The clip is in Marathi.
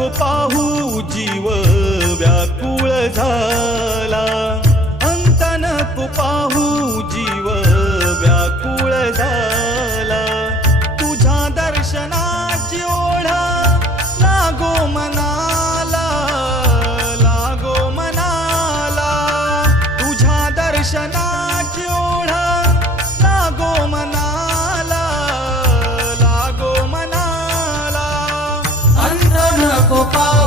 नको पाहू जीव व्याकुळ झाला, अंत नको पाहू जीव व्याकुळ झाला. तुझ्या दर्शनाची ओढ लागो मनाला, लागो मनाला. तुझ्या दर्शनाची ओढ लागो मनाला, लागो मनाला. अंत नको पाहू